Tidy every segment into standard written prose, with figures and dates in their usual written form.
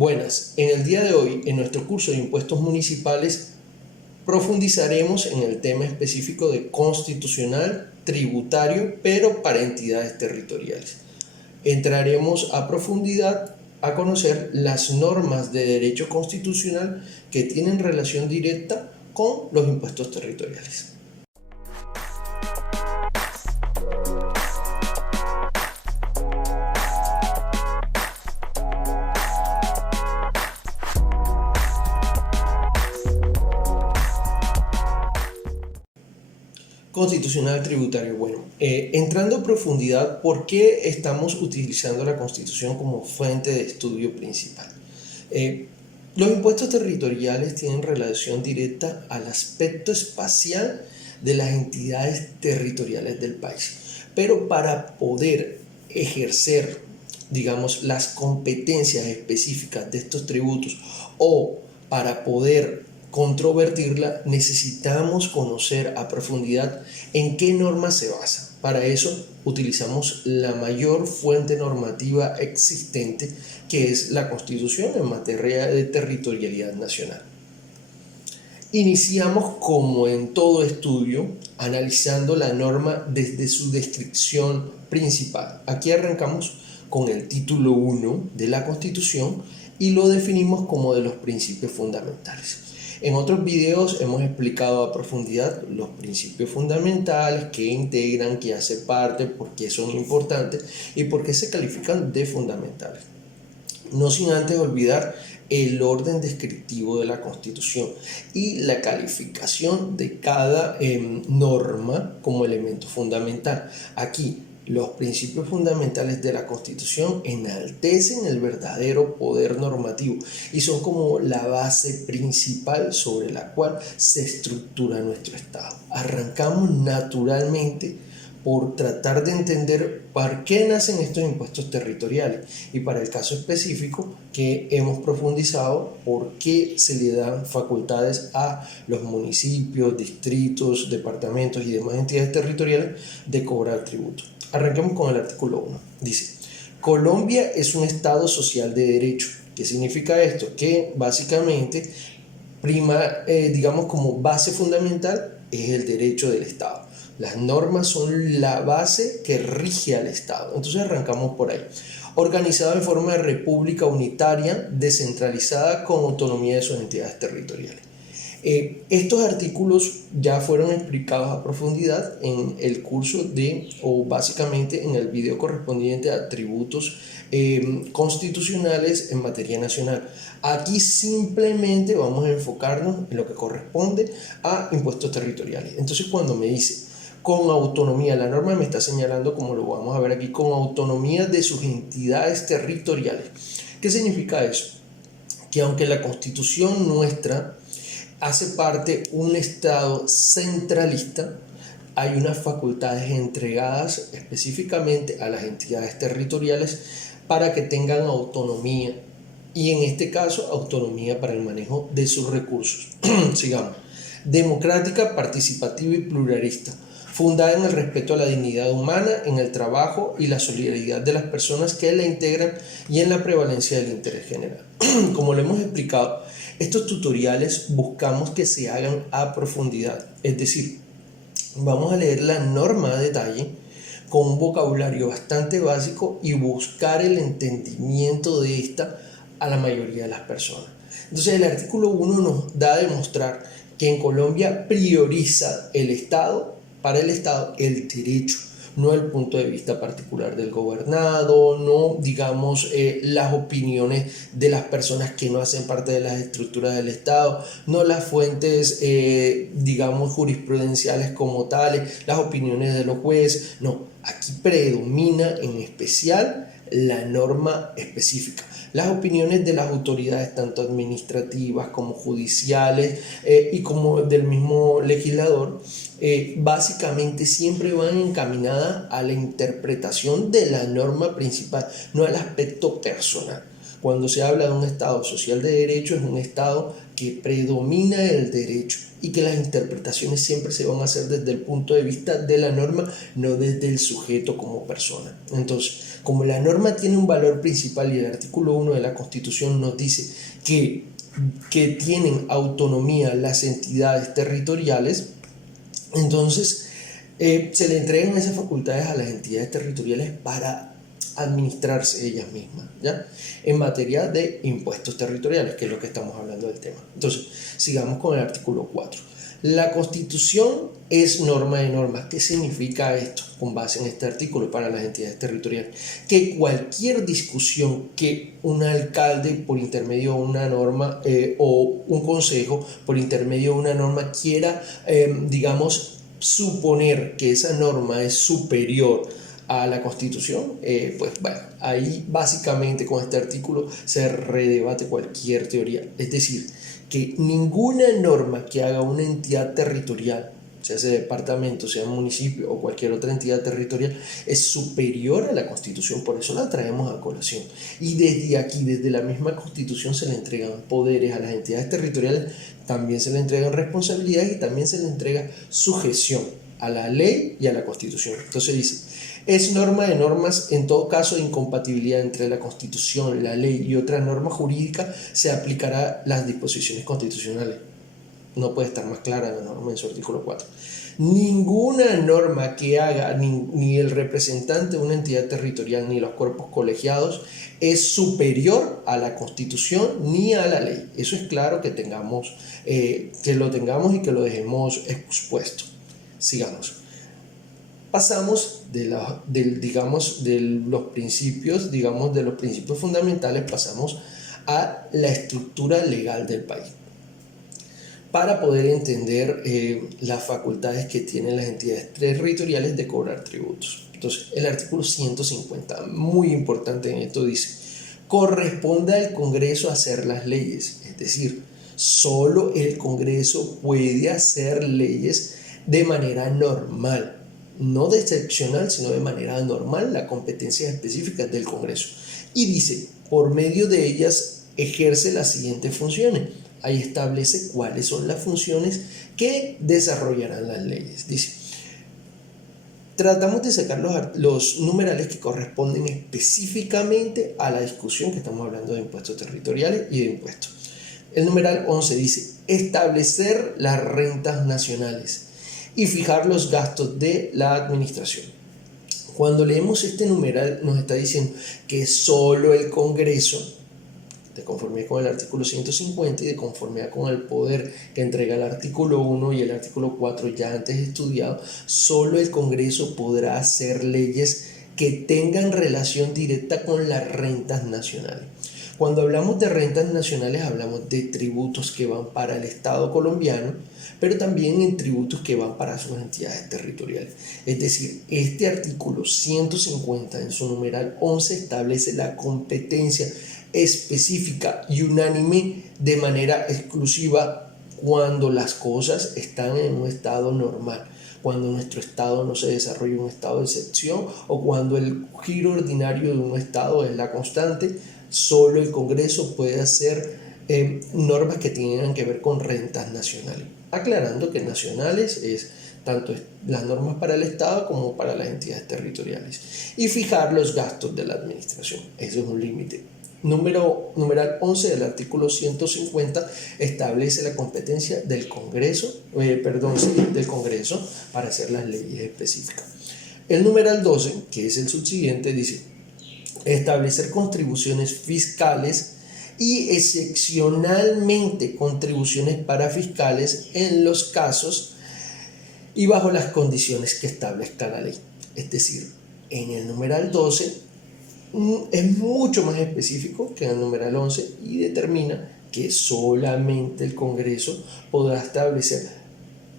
Buenas, en el día de hoy, en nuestro curso de impuestos municipales, profundizaremos en el tema específico de constitucional, tributario, pero para entidades territoriales. Entraremos a profundidad a conocer las normas de derecho constitucional que tienen relación directa con los impuestos territoriales. Constitucional tributario. Bueno, entrando a profundidad, ¿por qué estamos utilizando la Constitución como fuente de estudio principal? Los impuestos territoriales tienen relación directa al aspecto espacial de las entidades territoriales del país, pero para poder ejercer, digamos, las competencias específicas de estos tributos o para poder controvertirla, necesitamos conocer a profundidad en qué norma se basa. Para eso utilizamos la mayor fuente normativa existente, que es la Constitución en materia de territorialidad nacional. Iniciamos, como en todo estudio, analizando la norma desde su descripción principal. Aquí arrancamos con el título 1 de la Constitución y lo definimos como de los principios fundamentales. En otros videos hemos explicado a profundidad los principios fundamentales, qué integran, qué hace parte, por qué son importantes y por qué se califican de fundamentales. No sin antes olvidar el orden descriptivo de la Constitución y la calificación de cada norma como elemento fundamental. Aquí, los principios fundamentales de la Constitución enaltecen el verdadero poder normativo y son como la base principal sobre la cual se estructura nuestro Estado. Arrancamos naturalmente por tratar de entender por qué nacen estos impuestos territoriales y para el caso específico que hemos profundizado, por qué se le dan facultades a los municipios, distritos, departamentos y demás entidades territoriales de cobrar tributos. Arranquemos con el artículo 1. Dice: Colombia es un Estado social de derecho. ¿Qué significa esto? Que básicamente digamos como base fundamental es el derecho del Estado. Las normas son la base que rige al Estado. Entonces arrancamos por ahí. Organizado en forma de república unitaria, descentralizada, con autonomía de sus entidades territoriales. Estos artículos ya fueron explicados a profundidad en el curso o básicamente en el video correspondiente a tributos constitucionales en materia nacional. Aquí simplemente vamos a enfocarnos en lo que corresponde a impuestos territoriales. Entonces, cuando me dice con autonomía, la norma me está señalando, como lo vamos a ver aquí, con autonomía de sus entidades territoriales. ¿Qué significa eso? Que aunque la Constitución nuestra hace parte un Estado centralista, hay unas facultades entregadas específicamente a las entidades territoriales para que tengan autonomía y en este caso autonomía para el manejo de sus recursos. Sigamos. Democrática, participativa y pluralista, fundada en el respeto a la dignidad humana, en el trabajo y la solidaridad de las personas que la integran y en la prevalencia del interés general. Como lo hemos explicado, estos tutoriales buscamos que se hagan a profundidad, es decir, vamos a leer la norma a detalle con un vocabulario bastante básico y buscar el entendimiento de esta a la mayoría de las personas. Entonces el artículo 1 nos da a demostrar que en Colombia prioriza el Estado, para el Estado, el derecho, no el punto de vista particular del gobernado, no digamos las opiniones de las personas que no hacen parte de las estructuras del Estado, no las fuentes digamos jurisprudenciales como tales, las opiniones de los jueces, no, aquí predomina en especial la norma específica. Las opiniones de las autoridades, tanto administrativas como judiciales y como del mismo legislador, básicamente siempre van encaminadas a la interpretación de la norma principal, no al aspecto personal. Cuando se habla de un Estado social de derecho, es un Estado que predomina el derecho y que las interpretaciones siempre se van a hacer desde el punto de vista de la norma, no desde el sujeto como persona. Entonces, como la norma tiene un valor principal y el artículo 1 de la Constitución nos dice que tienen autonomía las entidades territoriales, entonces se le entregan esas facultades a las entidades territoriales para administrarse ellas mismas, ¿ya? En materia de impuestos territoriales, que es lo que estamos hablando del tema. Entonces, sigamos con el artículo 4. La Constitución es norma de normas. ¿Qué significa esto con base en este artículo para las entidades territoriales? Que cualquier discusión que un alcalde por intermedio de una norma o un consejo por intermedio de una norma quiera, digamos, suponer que esa norma es superior a la Constitución, pues bueno, ahí básicamente con este artículo se redebate cualquier teoría. Es decir, que ninguna norma que haga una entidad territorial, sea ese departamento, sea municipio o cualquier otra entidad territorial, es superior a la Constitución. Por eso la traemos a colación. Y desde aquí, desde la misma Constitución, se le entregan poderes a las entidades territoriales, también se le entregan responsabilidades y también se le entrega sujeción a la ley y a la Constitución. Entonces dice, es norma de normas, en todo caso de incompatibilidad entre la Constitución, la ley y otra norma jurídica, se aplicará las disposiciones constitucionales. No puede estar más clara la norma en su artículo 4. Ninguna norma que haga ni el representante de una entidad territorial ni los cuerpos colegiados es superior a la Constitución ni a la ley. Eso es claro que lo tengamos y que lo dejemos expuesto. Sigamos. Pasamos de los principios fundamentales, pasamos a la estructura legal del país para poder entender las facultades que tienen las entidades territoriales de cobrar tributos. Entonces, el artículo 150, muy importante en esto, dice: corresponde al Congreso hacer las leyes, es decir, solo el Congreso puede hacer leyes de manera normal, no de excepcional, sino de manera normal, la competencia específica del Congreso. Y dice, por medio de ellas ejerce las siguientes funciones. Ahí establece cuáles son las funciones que desarrollarán las leyes. Dice, tratamos de sacar los numerales que corresponden específicamente a la discusión que estamos hablando de impuestos territoriales y de impuestos. El numeral 11 dice, establecer las rentas nacionales y fijar los gastos de la administración. Cuando leemos este numeral nos está diciendo que solo el Congreso, de conformidad con el artículo 150 y de conformidad con el poder que entrega el artículo 1 y el artículo 4 ya antes estudiado, solo el Congreso podrá hacer leyes que tengan relación directa con las rentas nacionales. Cuando hablamos de rentas nacionales hablamos de tributos que van para el Estado colombiano, pero también en tributos que van para sus entidades territoriales. Es decir, este artículo 150 en su numeral 11 establece la competencia específica y unánime de manera exclusiva cuando las cosas están en un estado normal, cuando nuestro estado no se desarrolla un estado de excepción o cuando el giro ordinario de un estado es la constante. Solo el Congreso puede hacer normas que tengan que ver con rentas nacionales, aclarando que nacionales es tanto las normas para el Estado como para las entidades territoriales, y fijar los gastos de la administración. Eso es un límite. Numeral 11 del artículo 150 establece la competencia del Congreso para hacer las leyes específicas. El numeral 12, que es el subsiguiente, dice establecer contribuciones fiscales y excepcionalmente contribuciones parafiscales en los casos y bajo las condiciones que establezca la ley. Es decir, en el numeral 12 es mucho más específico que en el numeral 11 y determina que solamente el Congreso podrá establecer,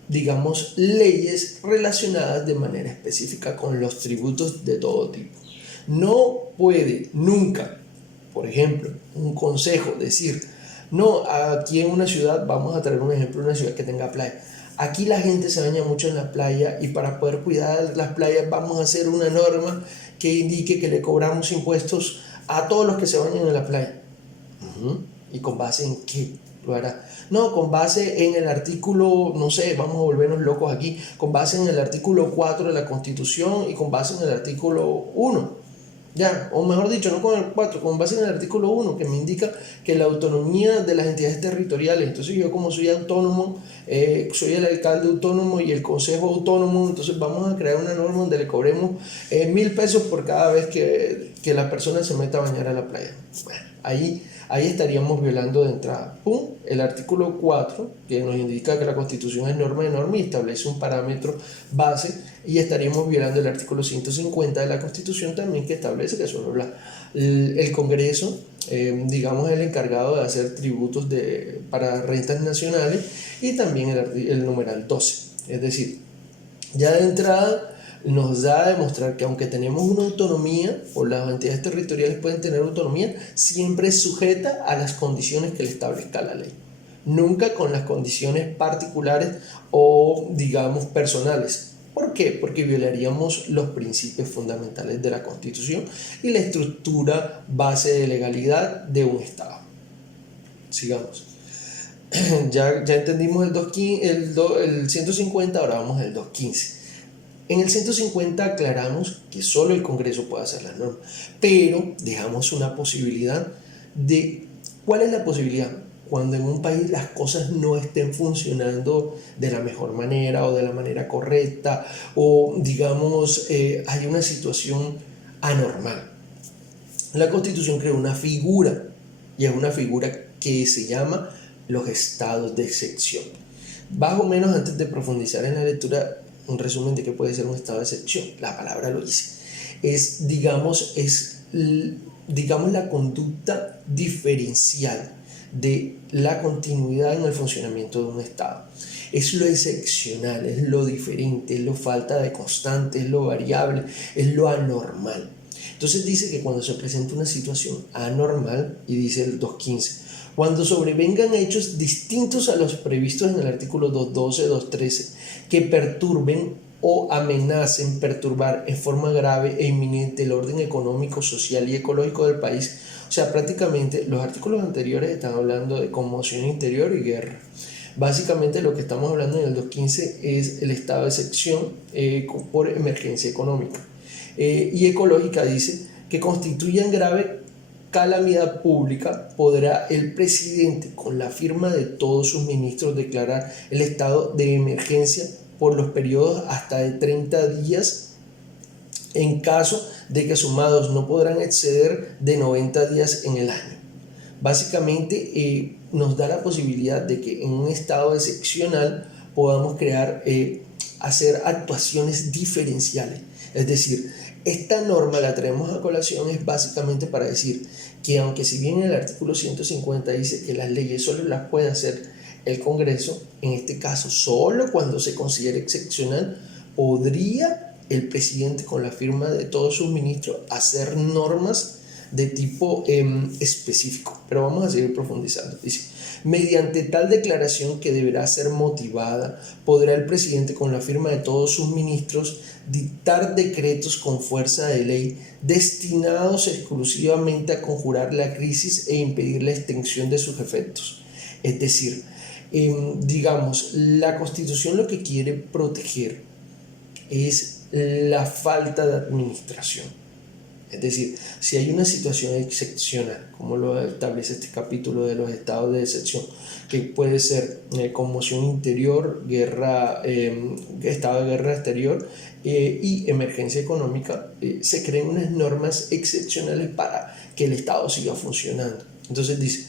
digamos, leyes relacionadas de manera específica con los tributos de todo tipo. No puede nunca, por ejemplo, un consejo decir, no, aquí en una ciudad, vamos a traer un ejemplo, una ciudad que tenga playa. Aquí la gente se baña mucho en la playa y para poder cuidar las playas vamos a hacer una norma que indique que le cobramos impuestos a todos los que se bañan en la playa. Ujú. ¿Y con base en qué lo hará? No, con base en el artículo, no sé, vamos a volvernos locos aquí, con base en el artículo 4 de la Constitución y con base en el artículo 1. Ya, o mejor dicho, no con el 4, con base en el artículo 1 que me indica que la autonomía de las entidades territoriales. Entonces yo, como soy autónomo, soy el alcalde autónomo y el consejo autónomo, entonces vamos a crear una norma donde le cobremos 1.000 pesos por cada vez que la persona se meta a bañar a la playa. Bueno, ahí estaríamos violando de entrada, ¡pum!, el artículo 4, que nos indica que la Constitución es norma de norma y establece un parámetro base, y estaríamos violando el artículo 150 de la Constitución también, que establece que solo el Congreso, digamos, es el encargado de hacer tributos para rentas nacionales, y también el numeral 12. Es decir, ya de entrada nos da a demostrar que aunque tenemos una autonomía, o las entidades territoriales pueden tener autonomía, siempre es sujeta a las condiciones que le establezca la ley. Nunca con las condiciones particulares o, digamos, personales. ¿Por qué? Porque violaríamos los principios fundamentales de la Constitución y la estructura base de legalidad de un Estado. Sigamos. Ya entendimos el 150, ahora vamos al 215. En el 150 aclaramos que solo el Congreso puede hacer las normas, pero dejamos una posibilidad de... ¿Cuál es la posibilidad? Cuando en un país las cosas no estén funcionando de la mejor manera o de la manera correcta, o digamos hay una situación anormal. La Constitución creó una figura, y es una figura que se llama los estados de excepción. Más o menos, antes de profundizar en la lectura, un resumen de qué puede ser un estado de excepción. La palabra lo dice. Digamos, la conducta diferencial de la continuidad en el funcionamiento de un estado. Es lo excepcional, es lo diferente, es lo falta de constante, es lo variable, es lo anormal. Entonces dice que cuando se presenta una situación anormal, y dice el 215, cuando sobrevengan hechos distintos a los previstos en el artículo 212, 213, que perturben o amenacen perturbar en forma grave e inminente el orden económico, social y ecológico del país. O sea, prácticamente los artículos anteriores están hablando de conmoción interior y guerra. Básicamente lo que estamos hablando en el 215 es el estado de excepción por emergencia económica y ecológica. Dice que constituyan grave calamidad pública, podrá el presidente, con la firma de todos sus ministros, declarar el estado de emergencia por los periodos hasta de 30 días, en caso de que sumados no podrán exceder de 90 días en el año. Básicamente nos da la posibilidad de que en un estado excepcional podamos hacer actuaciones diferenciales. Es decir, esta norma la traemos a colación es básicamente para decir que aunque si bien el artículo 150 dice que las leyes solo las puede hacer el Congreso, en este caso solo cuando se considere excepcional, podría el presidente, con la firma de todos sus ministros, hacer normas de tipo específico. Pero vamos a seguir profundizando. Dice, mediante tal declaración, que deberá ser motivada, podrá el presidente, con la firma de todos sus ministros, dictar decretos con fuerza de ley destinados exclusivamente a conjurar la crisis e impedir la extensión de sus efectos. Es decir, digamos, la Constitución lo que quiere proteger es la falta de administración. Es decir, si hay una situación excepcional, como lo establece este capítulo de los estados de excepción, que puede ser conmoción interior, guerra, estado de guerra exterior y emergencia económica, se crean unas normas excepcionales para que el Estado siga funcionando. Entonces dice,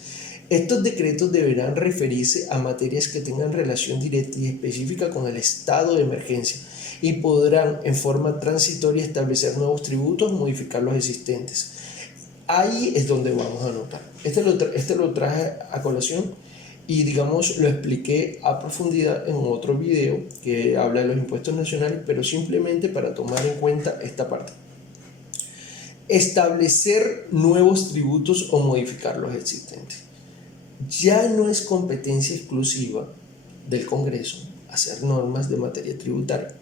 estos decretos deberán referirse a materias que tengan relación directa y específica con el estado de emergencia, y podrán en forma transitoria establecer nuevos tributos, modificar los existentes. Ahí es donde vamos a notar. Este lo traje a colación y, digamos, lo expliqué a profundidad en otro video que habla de los impuestos nacionales, pero simplemente para tomar en cuenta esta parte. Establecer nuevos tributos o modificar los existentes. Ya no es competencia exclusiva del Congreso hacer normas de materia tributaria,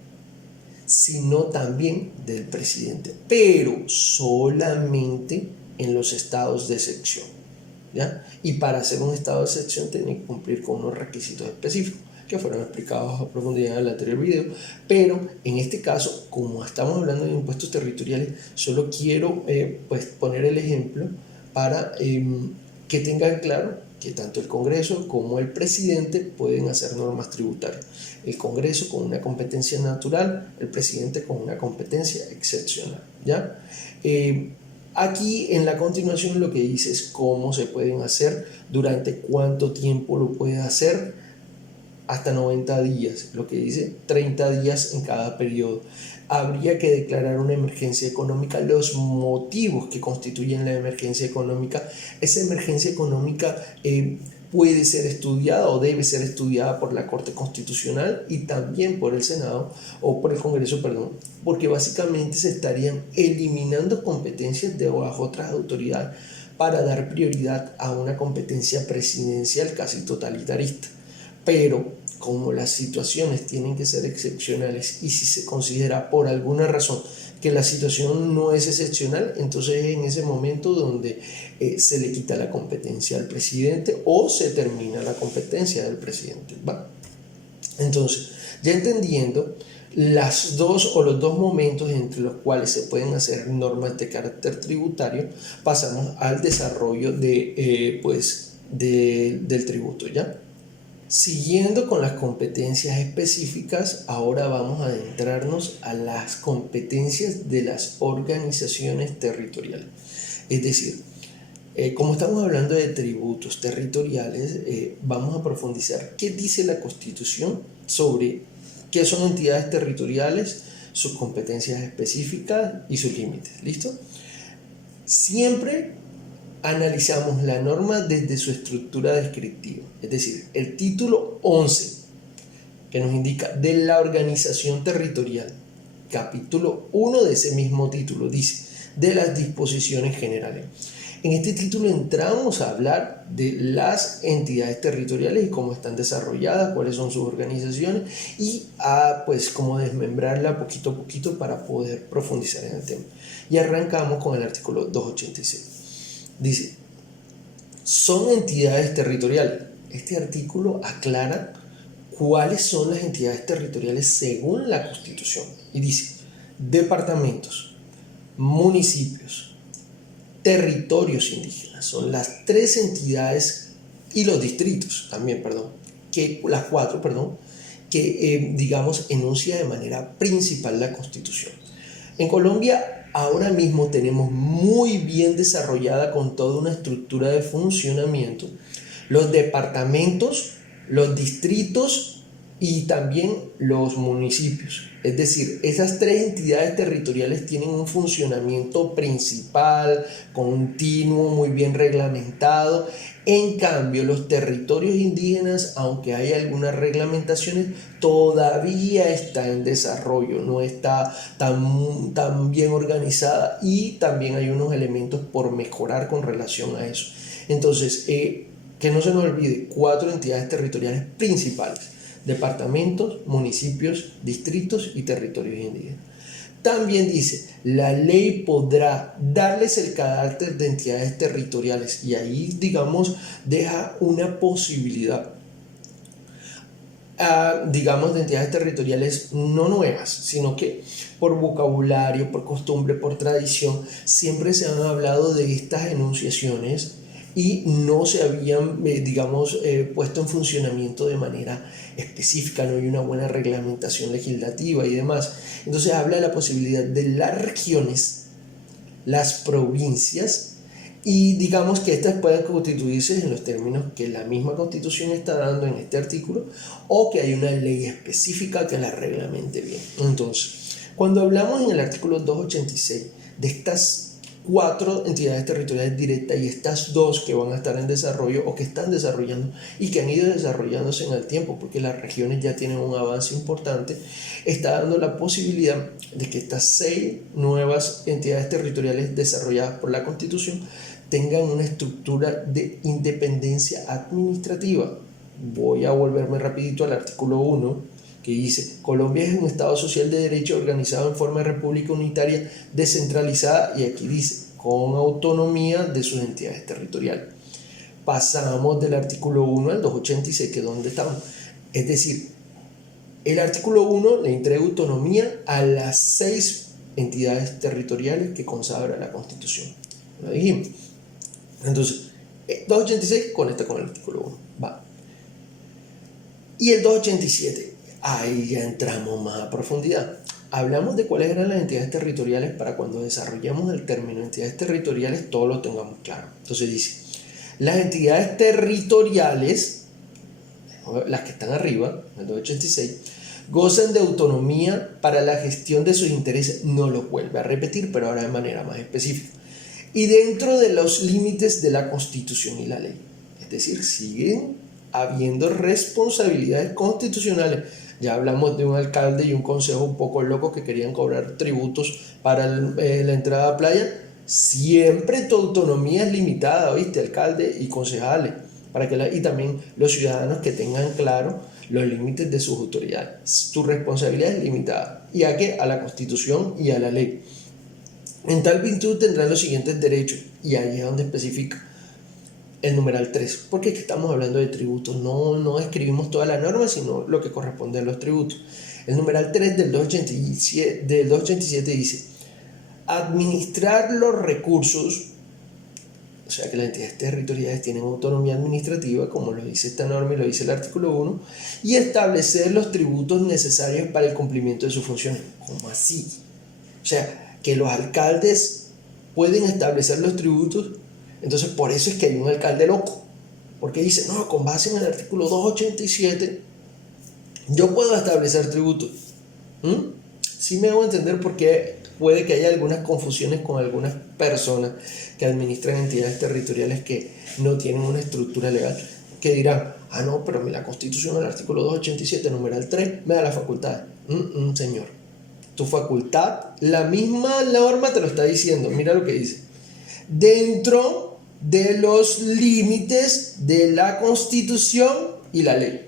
sino también del presidente, pero solamente en los estados de excepción. ¿ya? Y para ser un estado de excepción tiene que cumplir con unos requisitos específicos que fueron explicados a profundidad en el anterior video, pero en este caso, como estamos hablando de impuestos territoriales, solo quiero pues poner el ejemplo para que tengan claro que tanto el Congreso como el presidente pueden hacer normas tributarias. El Congreso con una competencia natural, el presidente con una competencia excepcional, ¿ya? Aquí en la continuación lo que dice es cómo se pueden hacer, durante cuánto tiempo lo puede hacer, hasta 90 días, lo que dice 30 días en cada periodo. Habría que declarar una emergencia económica, los motivos que constituyen la emergencia económica. Esa emergencia económica puede ser estudiada o debe ser estudiada por la Corte Constitucional y también por el Senado o por el Congreso, perdón, porque básicamente se estarían eliminando competencias de otras autoridades para dar prioridad a una competencia presidencial casi totalitarista. Pero como las situaciones tienen que ser excepcionales y si se considera por alguna razón que la situación no es excepcional, entonces es en ese momento donde se le quita la competencia al presidente o se termina la competencia del presidente, ¿va? Entonces, ya entendiendo los dos momentos entre los cuales se pueden hacer normas de carácter tributario, pasamos al desarrollo del tributo, ¿ya? Siguiendo con las competencias específicas, ahora vamos a adentrarnos a las competencias de las organizaciones territoriales. Es decir, como estamos hablando de tributos territoriales, vamos a profundizar qué dice la Constitución sobre qué son entidades territoriales, sus competencias específicas y sus límites. ¿Listo? Siempre analizamos la norma desde su estructura descriptiva, es decir, el título 11, que nos indica de la organización territorial, capítulo 1 de ese mismo título, dice, de las disposiciones generales. En este título entramos a hablar de las entidades territoriales y cómo están desarrolladas, cuáles son sus organizaciones y pues cómo desmembrarla poquito a poquito para poder profundizar en el tema. Y arrancamos con el artículo 286. Dice, son entidades territoriales. Este artículo aclara cuáles son las entidades territoriales según la Constitución. Y dice, departamentos, municipios, territorios indígenas. Son las tres entidades y los distritos también, las cuatro, que digamos enuncia de manera principal la Constitución. En Colombia ahora mismo tenemos muy bien desarrollada con toda una estructura de funcionamiento los departamentos, los distritos y también los municipios. Es decir, esas tres entidades territoriales tienen un funcionamiento principal, continuo, muy bien reglamentado. En cambio, los territorios indígenas, aunque hay algunas reglamentaciones, todavía está en desarrollo, no está tan bien organizada y también hay unos elementos por mejorar con relación a eso. Entonces, que no se nos olvide, 4 entidades territoriales principales: departamentos, municipios, distritos y territorios indígenas. También dice, la ley podrá darles el carácter de entidades territoriales y ahí, digamos, deja una posibilidad, digamos, de entidades territoriales no nuevas, sino que por vocabulario, por costumbre, por tradición, siempre se han hablado de estas enunciaciones y no se habían, puesto en funcionamiento de manera específica, no hay una buena reglamentación legislativa y demás. Entonces habla de la posibilidad de las regiones, las provincias, y digamos que estas puedan constituirse en los términos que la misma Constitución está dando en este artículo, o que hay una ley específica que la reglamente bien. Entonces, cuando hablamos en el artículo 286 de estas 4 entidades territoriales directas y estas 2 que van a estar en desarrollo o que están desarrollando y que han ido desarrollándose en el tiempo, porque las regiones ya tienen un avance importante, está dando la posibilidad de que estas 6 nuevas entidades territoriales desarrolladas por la Constitución tengan una estructura de independencia administrativa. Voy a volverme rapidito al artículo 1, que dice, Colombia es un Estado social de derecho organizado en forma de república unitaria descentralizada, y aquí dice, con autonomía de sus entidades territoriales. pasamos del artículo 1 al 286, que es donde estamos. Es decir, el artículo 1 le entrega autonomía a las 6 entidades territoriales que consagra la Constitución. Lo dijimos. Entonces, 286 conecta con el artículo 1. Va. Y el 287, ahí ya entramos más a profundidad. Hablamos de cuáles eran las entidades territoriales para cuando desarrollamos el término entidades territoriales, todos lo tengamos claro. Entonces dice, las entidades territoriales, las que están arriba, el 286, gozan de autonomía para la gestión de sus intereses. No lo vuelve a repetir, pero ahora de manera más específica. Y dentro de los límites de la Constitución y la ley. Es decir, siguen habiendo responsabilidades constitucionales. Ya hablamos de un alcalde y un consejo un poco locos que querían cobrar tributos para la entrada a playa. Siempre tu autonomía es limitada, ¿viste? Alcalde y concejales. Y también los ciudadanos que tengan claro los límites de sus autoridades. Tu responsabilidad es limitada. ¿Y a qué? A la Constitución y a la ley. En tal virtud tendrán los siguientes derechos. Y ahí es donde especifica el numeral 3, porque estamos hablando de tributos, no escribimos toda la norma, sino lo que corresponde a los tributos. El numeral 3 del 287 dice, administrar los recursos, o sea que las entidades territoriales tienen autonomía administrativa, como lo dice esta norma y lo dice el artículo 1, y establecer los tributos necesarios para el cumplimiento de sus funciones. ¿Cómo así? O sea, que los alcaldes pueden establecer los tributos. Entonces, por eso es que hay un alcalde loco, porque dice, no, con base en el artículo 287, yo puedo establecer tributos. Sí me hago entender porque puede que haya algunas confusiones con algunas personas que administran entidades territoriales que no tienen una estructura legal, que dirán, no, pero la Constitución, el artículo 287, numeral 3, me da la facultad. Señor, tu facultad, la misma norma te lo está diciendo, mira lo que dice. Dentro de los límites de la Constitución y la ley.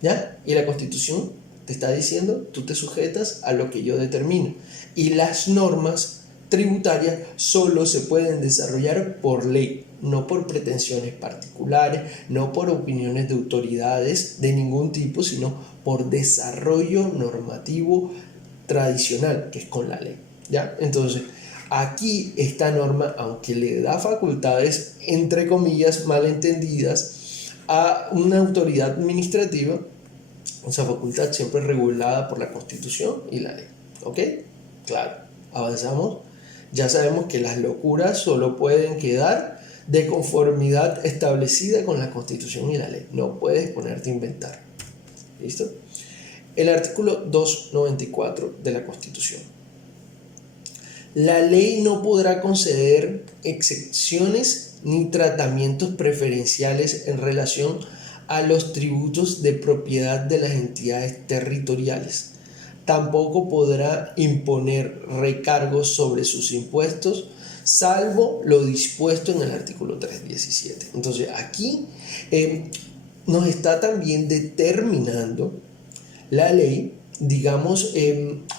¿Ya? Y la Constitución te está diciendo, tú te sujetas a lo que yo determino. Y las normas tributarias solo se pueden desarrollar por ley, no por pretensiones particulares, no por opiniones de autoridades de ningún tipo, sino por desarrollo normativo tradicional, que es con la ley. ¿Ya? Entonces, aquí esta norma, aunque le da facultades, entre comillas, malentendidas, a una autoridad administrativa, esa facultad siempre es regulada por la Constitución y la ley. ¿Ok? Claro, avanzamos. Ya sabemos que las locuras solo pueden quedar de conformidad establecida con la Constitución y la ley. No puedes ponerte a inventar. ¿Listo? El artículo 294 de la Constitución. La ley no podrá conceder excepciones ni tratamientos preferenciales en relación a los tributos de propiedad de las entidades territoriales. Tampoco podrá imponer recargos sobre sus impuestos, salvo lo dispuesto en el artículo 317. Entonces, aquí nos está también determinando la ley, digamos,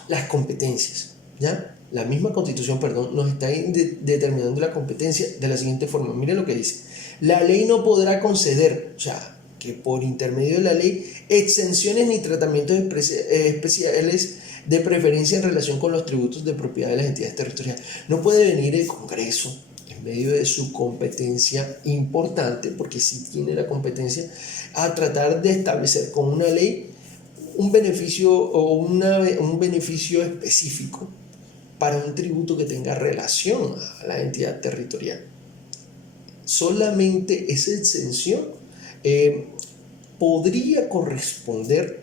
las competencias, ¿ya? La misma Constitución, nos está determinando la competencia de la siguiente forma. Miren lo que dice. La ley no podrá conceder, o sea, que por intermedio de la ley, exenciones ni tratamientos especiales de preferencia en relación con los tributos de propiedad de las entidades territoriales. No puede venir el Congreso, en medio de su competencia importante, porque sí tiene la competencia, a tratar de establecer con una ley un beneficio o un beneficio específico para un tributo que tenga relación a la entidad territorial. Solamente esa exención podría corresponder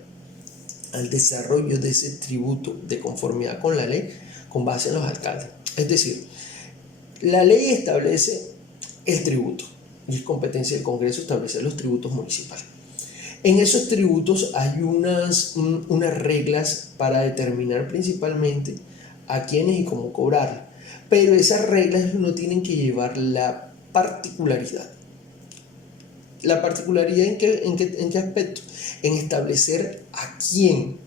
al desarrollo de ese tributo de conformidad con la ley con base en los alcaldes. Es decir, la ley establece el tributo y es competencia del Congreso establecer los tributos municipales. En esos tributos hay unas reglas para determinar principalmente a quiénes y cómo cobrar, pero esas reglas no tienen que llevar la particularidad. ¿La particularidad en qué aspecto? En establecer a quién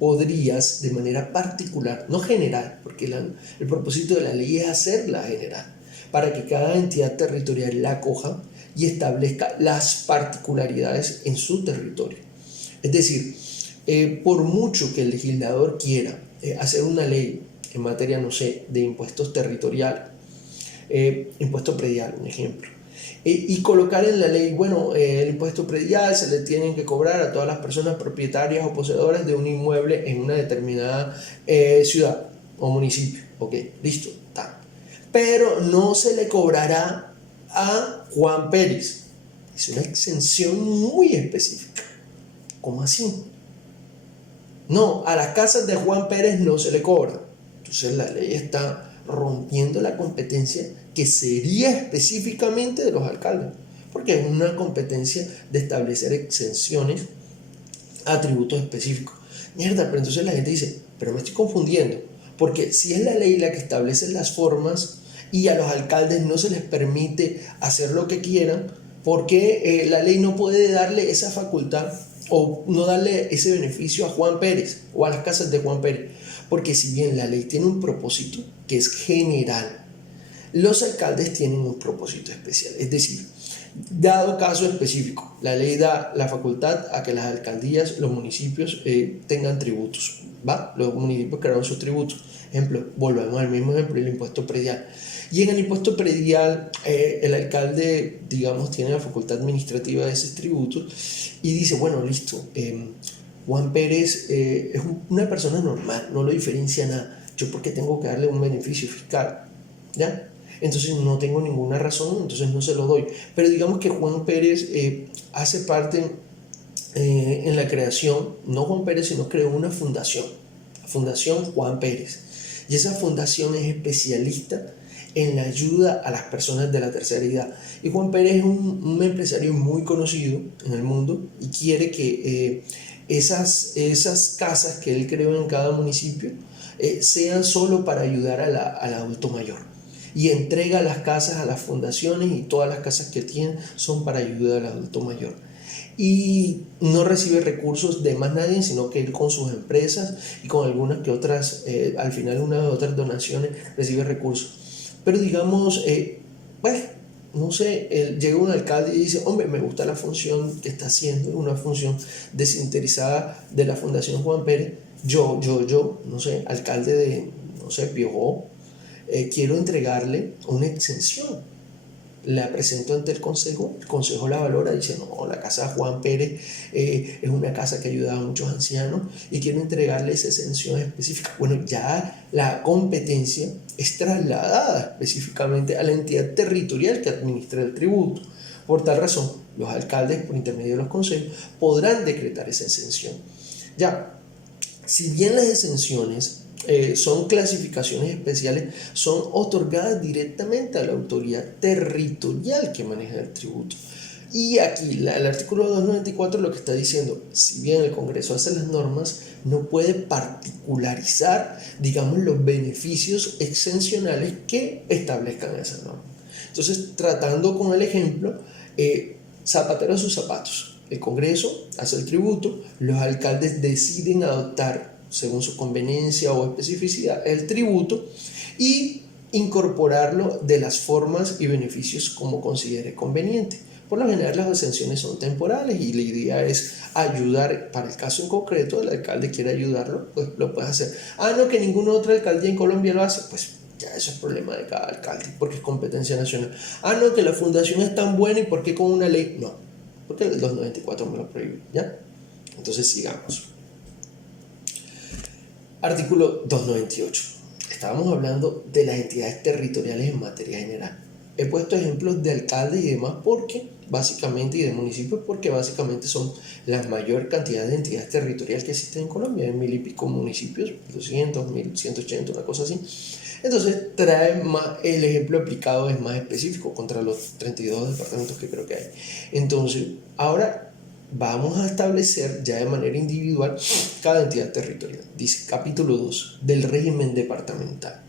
podrías de manera particular, no general, porque el propósito de la ley es hacerla general, para que cada entidad territorial la acoja, y establezca las particularidades en su territorio. Es decir, por mucho que el legislador quiera hacer una ley en materia, no sé, de impuestos territoriales, impuesto predial, un ejemplo, y colocar en la ley, bueno, el impuesto predial se le tienen que cobrar a todas las personas propietarias o poseedoras de un inmueble en una determinada ciudad o municipio. Ok, listo, está. Pero no se le cobrará a Juan Pérez. Es una exención muy específica. ¿Cómo así? No, a las casas de Juan Pérez no se le cobra. Entonces la ley está rompiendo la competencia que sería específicamente de los alcaldes, porque es una competencia de establecer exenciones a tributos específicos. Mierda, pero entonces la gente dice, pero me estoy confundiendo, porque si es la ley la que establece las formas y a los alcaldes no se les permite hacer lo que quieran, ¿por qué la ley no puede darle esa facultad o no darle ese beneficio a Juan Pérez o a las casas de Juan Pérez? Porque si bien la ley tiene un propósito que es general, los alcaldes tienen un propósito especial. Es decir, dado caso específico, la ley da la facultad a que las alcaldías, los municipios tengan tributos, ¿va? Los municipios crearon sus tributos. Ejemplo, volvemos al mismo ejemplo, el impuesto predial. Y en el impuesto predial, el alcalde, digamos, tiene la facultad administrativa de esos tributos y dice, bueno, listo, Juan Pérez es una persona normal, no lo diferencia nada. Yo porque tengo que darle un beneficio fiscal, ¿ya? Entonces no tengo ninguna razón, entonces no se lo doy. Pero digamos que Juan Pérez hace parte en la creación, no Juan Pérez, sino creó una fundación, la Fundación Juan Pérez. Y esa fundación es especialista en la ayuda a las personas de la tercera edad. Y Juan Pérez es un empresario muy conocido en el mundo y quiere que esas casas que él creó en cada municipio sean solo para ayudar al adulto mayor. Y entrega las casas a las fundaciones y todas las casas que tienen son para ayudar al adulto mayor. Y no recibe recursos de más nadie, sino que él con sus empresas y con algunas que otras, al final unas de otras donaciones recibe recursos. Pero digamos, pues, no sé, llega un alcalde y dice, hombre, me gusta la función que está haciendo, una función desinteresada de la Fundación Juan Pérez. Yo, no sé, alcalde de, no sé, Piojó, quiero entregarle una exención. La presento ante el consejo la valora y dice, no, la casa de Juan Pérez es una casa que ayuda a muchos ancianos y quiero entregarle esa exención específica. Bueno, ya la competencia es trasladada específicamente a la entidad territorial que administra el tributo. Por tal razón, los alcaldes, por intermedio de los consejos, podrán decretar esa exención. Ya, si bien las exenciones son clasificaciones especiales, son otorgadas directamente a la autoridad territorial que maneja el tributo. Y aquí el artículo 294 lo que está diciendo, si bien el Congreso hace las normas, no puede particularizar, digamos, los beneficios exencionales que establezcan esas normas. Entonces, tratando con el ejemplo, zapatero a sus zapatos. El Congreso hace el tributo, los alcaldes deciden adoptar según su conveniencia o especificidad el tributo y incorporarlo de las formas y beneficios como considere conveniente. Por lo general las exenciones son temporales y la idea es ayudar, para el caso en concreto el alcalde quiere ayudarlo, pues lo puede hacer. No, que ninguna otra alcaldía en Colombia lo hace, pues ya eso es problema de cada alcalde porque es competencia nacional. No, que la fundación es tan buena y ¿por qué con una ley? No, porque el 294 me lo prohíbe, ¿ya? Entonces sigamos. Artículo 298. Estábamos hablando de las entidades territoriales en materia general. He puesto ejemplos de alcaldes y demás porque básicamente, y de municipios porque básicamente son la mayor cantidad de entidades territoriales que existen en Colombia, en 1000 y pico municipios, 200, 1180, una cosa así. Entonces trae más, el ejemplo aplicado es más específico contra los 32 departamentos que creo que hay. Entonces, ahora vamos a establecer ya de manera individual cada entidad territorial. Dice capítulo 2 del régimen departamental.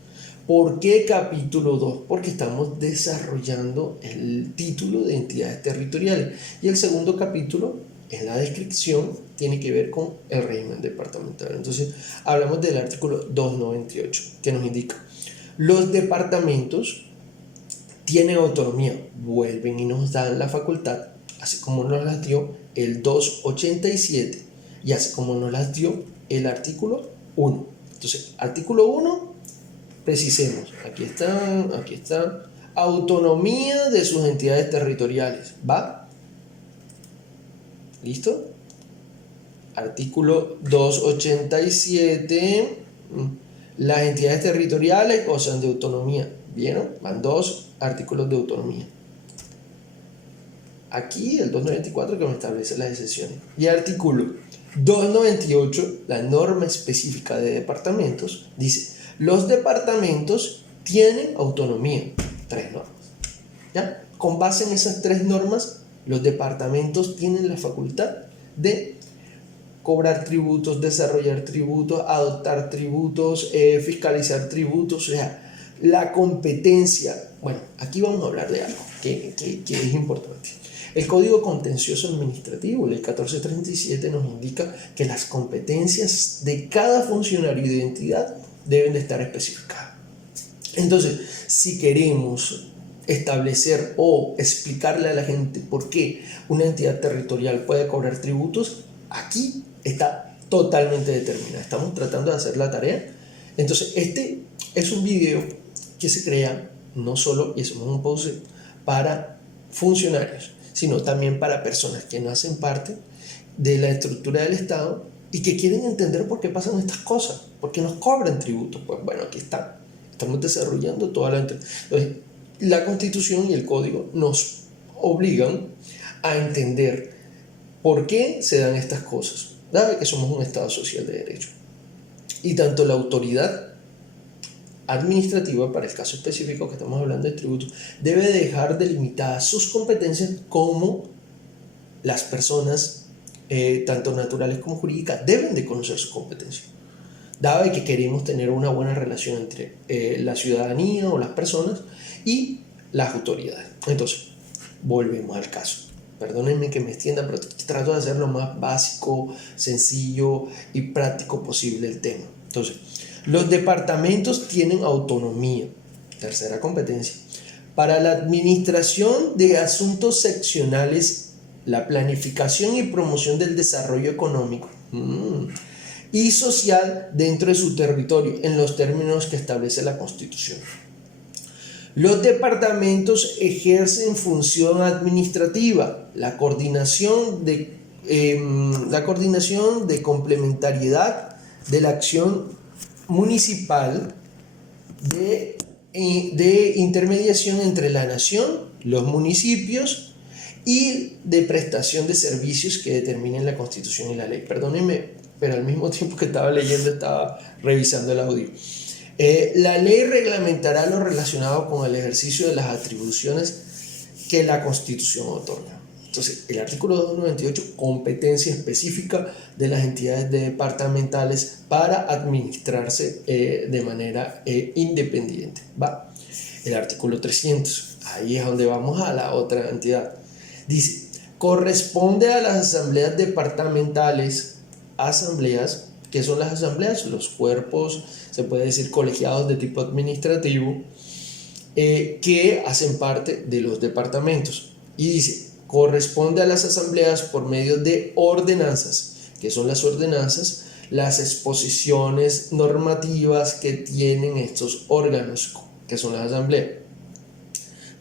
¿Por qué capítulo 2? Porque estamos desarrollando el título de entidades territoriales y el segundo capítulo en la descripción tiene que ver con el régimen departamental. Entonces hablamos del artículo 298 que nos indica los departamentos tienen autonomía, vuelven y nos dan la facultad, así como nos las dio el 287 y así como nos las dio el artículo 1. Entonces, artículo 1, precisemos, aquí está, autonomía de sus entidades territoriales, ¿va? ¿Listo? Artículo 287, las entidades territoriales gozan de autonomía. ¿Vieron? Van dos artículos de autonomía. Aquí el 294 que me establece las excepciones. Y artículo 298, la norma específica de departamentos, dice: los departamentos tienen autonomía. 3 normas. ¿Ya? Con base en esas 3 normas, los departamentos tienen la facultad de cobrar tributos, desarrollar tributos, adoptar tributos, fiscalizar tributos, o sea, la competencia. Bueno, aquí vamos a hablar de algo que es importante. El Código Contencioso Administrativo, el 1437, nos indica que las competencias de cada funcionario y de entidad deben de estar especificadas. Entonces, si queremos establecer o explicarle a la gente por qué una entidad territorial puede cobrar tributos, aquí está totalmente determinada. Estamos tratando de hacer la tarea. Entonces, este es un video que se crea no solo, y hacemos un pause, para funcionarios, sino también para personas que no hacen parte de la estructura del Estado y que quieren entender por qué pasan estas cosas, por qué nos cobran tributos. Pues bueno, aquí está. Estamos desarrollando toda la... Entonces, la Constitución y el Código nos obligan a entender por qué se dan estas cosas, dado que somos un Estado social de derecho. Y tanto la autoridad administrativa, para el caso específico que estamos hablando de tributos, debe dejar delimitadas sus competencias, como las personas, tanto naturales como jurídicas, deben de conocer sus competencias. Dado que queremos tener una buena relación entre la ciudadanía o las personas y las autoridades. Entonces, volvemos al caso. Perdónenme que me extienda, pero trato de hacer lo más básico, sencillo y práctico posible el tema. Entonces, los departamentos tienen autonomía. Tercera competencia. Para la administración de asuntos seccionales, la planificación y promoción del desarrollo económico y social dentro de su territorio, en los términos que establece la Constitución. Los departamentos ejercen función administrativa, la coordinación de complementariedad de la acción municipal, de intermediación entre la nación, los municipios y de prestación de servicios que determinen la Constitución y la ley. Perdónenme, pero al mismo tiempo que estaba leyendo estaba revisando el audio. La ley reglamentará lo relacionado con el ejercicio de las atribuciones que la Constitución otorga. Entonces, el artículo 298, competencia específica de las entidades departamentales para administrarse de manera independiente. ¿Va? El artículo 300, ahí es donde vamos a la otra entidad. Dice: corresponde a las asambleas departamentales, ¿qué son las asambleas? Los cuerpos, se puede decir colegiados de tipo administrativo, que hacen parte de los departamentos. Y dice: corresponde a las asambleas por medio de ordenanzas. ¿Qué son las ordenanzas? Las exposiciones normativas que tienen estos órganos, que son las asambleas.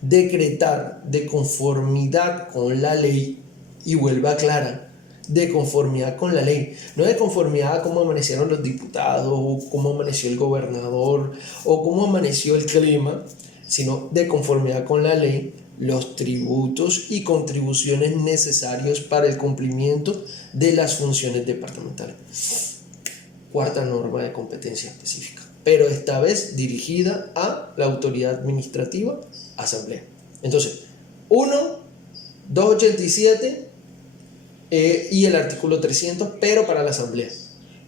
Decretar de conformidad con la ley, y vuelve a aclarar, de conformidad con la ley, no de conformidad a cómo amanecieron los diputados, o cómo amaneció el gobernador, o cómo amaneció el clima, sino de conformidad con la ley, los tributos y contribuciones necesarios para el cumplimiento de las funciones departamentales. Cuarta norma de competencia específica, pero esta vez dirigida a la autoridad administrativa, asamblea. Entonces, 1, 287 y el artículo 300, pero para la asamblea.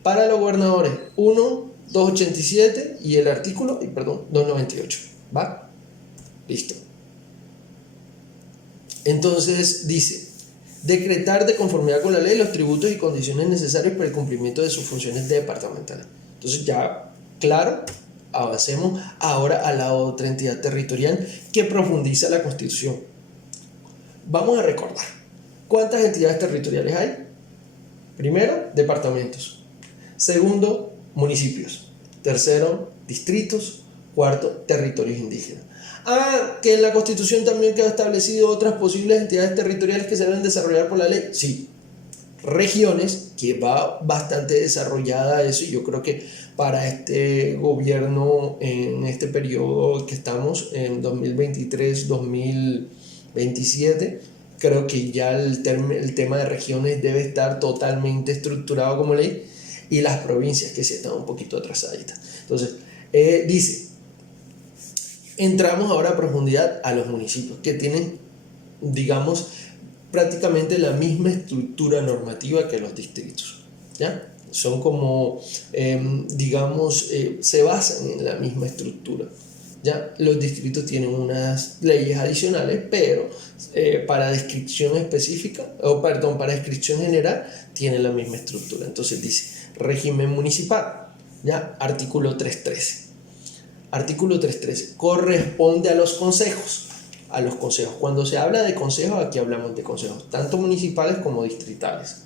Para los gobernadores, 1, 287 y el artículo, 298. ¿Va? Listo. Entonces dice: decretar de conformidad con la ley los tributos y condiciones necesarias para el cumplimiento de sus funciones departamentales. Entonces, ya claro, avancemos ahora a la otra entidad territorial que profundiza la Constitución. Vamos a recordar, ¿cuántas entidades territoriales hay? Primero, departamentos. Segundo, municipios. Tercero, distritos. Cuarto, territorios indígenas. Que en la Constitución también quedó establecido otras posibles entidades territoriales que se deben desarrollar por la ley. Sí. Regiones, que va bastante desarrollada eso, y yo creo que para este gobierno, en este periodo que estamos, en 2023-2027, creo que ya el tema de regiones debe estar totalmente estructurado como ley, y las provincias que sí están un poquito atrasaditas. Entonces, dice, entramos ahora a profundidad a los municipios que tienen, digamos, prácticamente la misma estructura normativa que los distritos, ¿ya? Son como, digamos, se basan en la misma estructura, ¿ya? Los distritos tienen unas leyes adicionales, pero para descripción específica, para descripción general, tienen la misma estructura. Entonces dice, régimen municipal, ¿ya? Artículo 313. Artículo 313, corresponde a los consejos. A los consejos. Cuando se habla de consejos, aquí hablamos de consejos tanto municipales como distritales.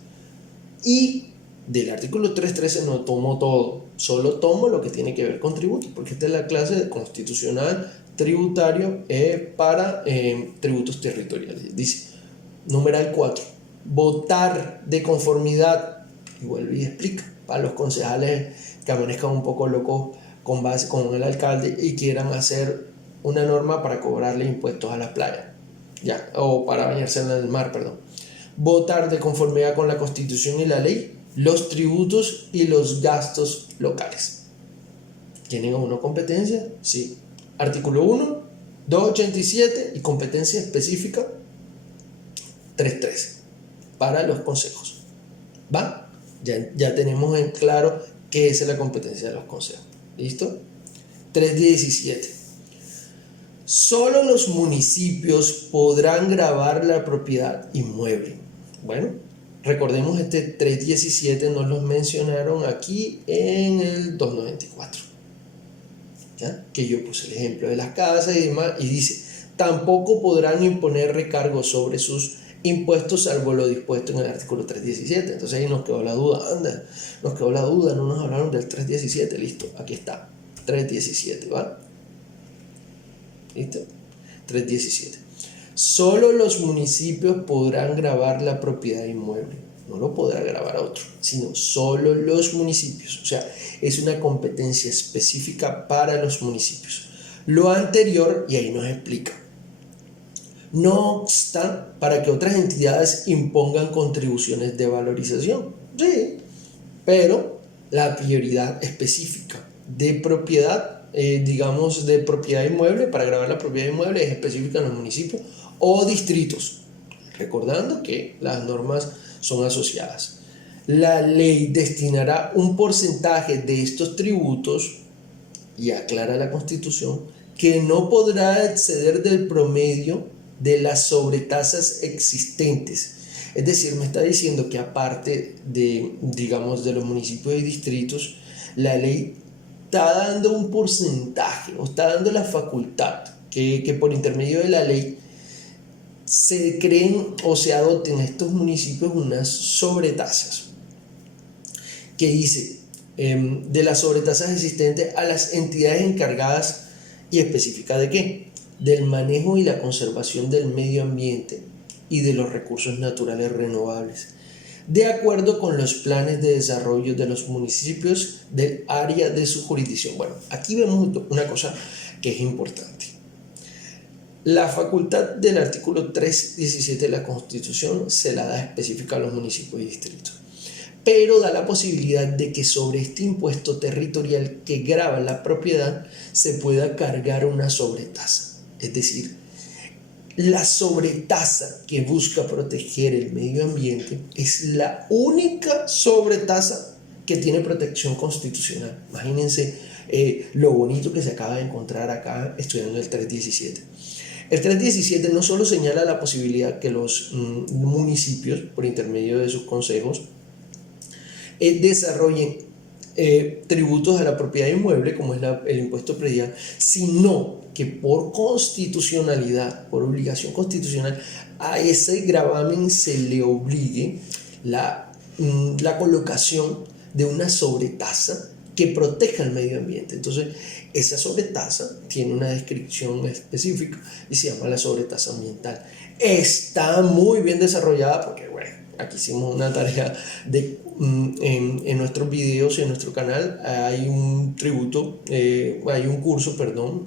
Y del artículo 313 no tomo todo, solo tomo lo que tiene que ver con tributos, porque esta es la clase de constitucional tributario para tributos territoriales. Dice, numeral 4, votar de conformidad, y vuelve y explica, para los concejales que amanezcan un poco locos con base con el alcalde y quieran hacer una norma para cobrarle impuestos a la playa, ya, o para bañarse en el mar, perdón. Votar de conformidad con la Constitución y la ley los tributos y los gastos locales. ¿Tienen uno competencia? Sí. Artículo 1, 287 y competencia específica 313 para los consejos. ¿Va? Ya tenemos en claro qué es la competencia de los consejos. ¿Listo? 317. Solo los municipios podrán gravar la propiedad inmueble. Bueno, recordemos este 317 nos los mencionaron aquí en el 294. ¿Ya? Que yo puse el ejemplo de las casas y demás, y dice, tampoco podrán imponer recargos sobre sus impuestos salvo lo dispuesto en el artículo 317. Entonces ahí nos quedó la duda, no nos hablaron del 317, listo, aquí está, 317, ¿va? ¿Listo? 317. Solo los municipios podrán gravar la propiedad inmueble. No lo podrá grabar otro, sino solo los municipios. O sea, es una competencia específica para los municipios. Lo anterior, y ahí nos explica, no obsta para que otras entidades impongan contribuciones de valorización. Sí, pero la prioridad específica de propiedad, digamos, de propiedad inmueble, para grabar la propiedad inmueble, es específica en los municipios o distritos, recordando que las normas son asociadas. La ley destinará un porcentaje de estos tributos, y aclara la Constitución, que no podrá exceder del promedio de las sobretasas existentes. Es decir, me está diciendo que aparte de, digamos, de los municipios y distritos, la ley está dando un porcentaje, o está dando la facultad que por intermedio de la ley se creen o se adopten a estos municipios unas sobretasas, que dice, de las sobretasas existentes a las entidades encargadas, y específica de qué, del manejo y la conservación del medio ambiente y de los recursos naturales renovables, de acuerdo con los planes de desarrollo de los municipios del área de su jurisdicción. Bueno, aquí vemos una cosa que es importante. La facultad del artículo 317 de la Constitución se la da específica a los municipios y distritos, pero da la posibilidad de que sobre este impuesto territorial que grava la propiedad se pueda cargar una sobretasa. Es decir, la sobretasa que busca proteger el medio ambiente es la única sobretasa que tiene protección constitucional. Imagínense lo bonito que se acaba de encontrar acá estudiando el 317. El 317 no solo señala la posibilidad que los municipios, por intermedio de sus consejos, desarrollen tributos a la propiedad inmueble, como es el impuesto predial, sino que por constitucionalidad, por obligación constitucional, a ese gravamen se le obligue la colocación de una sobretasa que proteja el medio ambiente. Entonces, esa sobretasa tiene una descripción específica y se llama la sobretasa ambiental. Está muy bien desarrollada porque, bueno, aquí hicimos una tarea en nuestros videos y en nuestro canal hay un curso,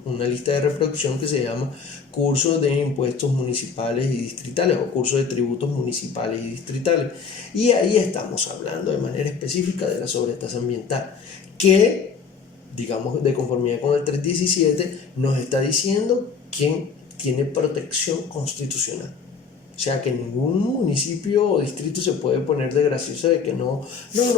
una lista de reproducción que se llama curso de impuestos municipales y distritales o curso de tributos municipales y distritales. Y ahí estamos hablando de manera específica de la sobretasa ambiental, que, digamos, de conformidad con el 317, nos está diciendo que tiene protección constitucional. O sea, que ningún municipio o distrito se puede poner de gracioso de que no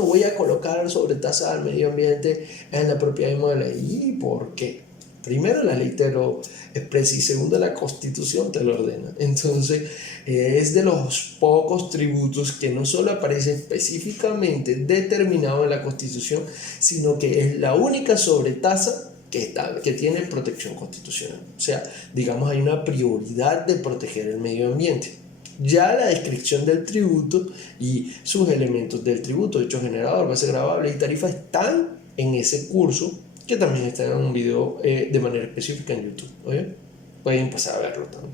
voy a colocar sobretasa al medio ambiente en la propiedad inmueble. ¿Y por qué? Primero, la ley te lo expresa y segundo, la Constitución te lo ordena. Entonces, es de los pocos tributos que no solo aparece específicamente determinado en la Constitución, sino que es la única sobretasa que tiene protección constitucional. O sea, digamos, hay una prioridad de proteger el medio ambiente. Ya la descripción del tributo y sus elementos del tributo, hecho generador, base gravable y tarifa, están en ese curso, que también está en un video de manera específica en YouTube. ¿Oye? Pueden pasar a verlo también,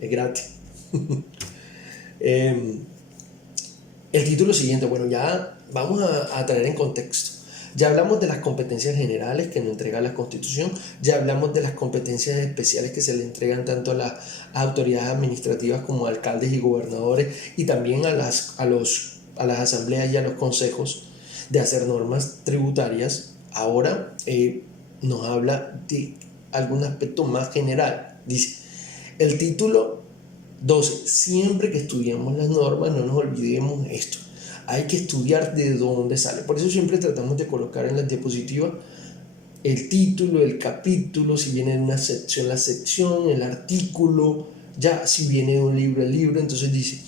es gratis. El título siguiente, bueno, ya vamos a traer en contexto. Ya hablamos de las competencias generales que nos entrega la Constitución, ya hablamos de las competencias especiales que se le entregan tanto a las autoridades administrativas como a alcaldes y gobernadores, y también a las asambleas y a los consejos de hacer normas tributarias. Ahora nos habla de algún aspecto más general. Dice, el título 12, siempre que estudiamos las normas no nos olvidemos esto. Hay que estudiar de dónde sale. Por eso siempre tratamos de colocar en las diapositivas el título, el capítulo, si viene de una sección, la sección, el artículo, ya si viene de un libro, el libro. Entonces dice,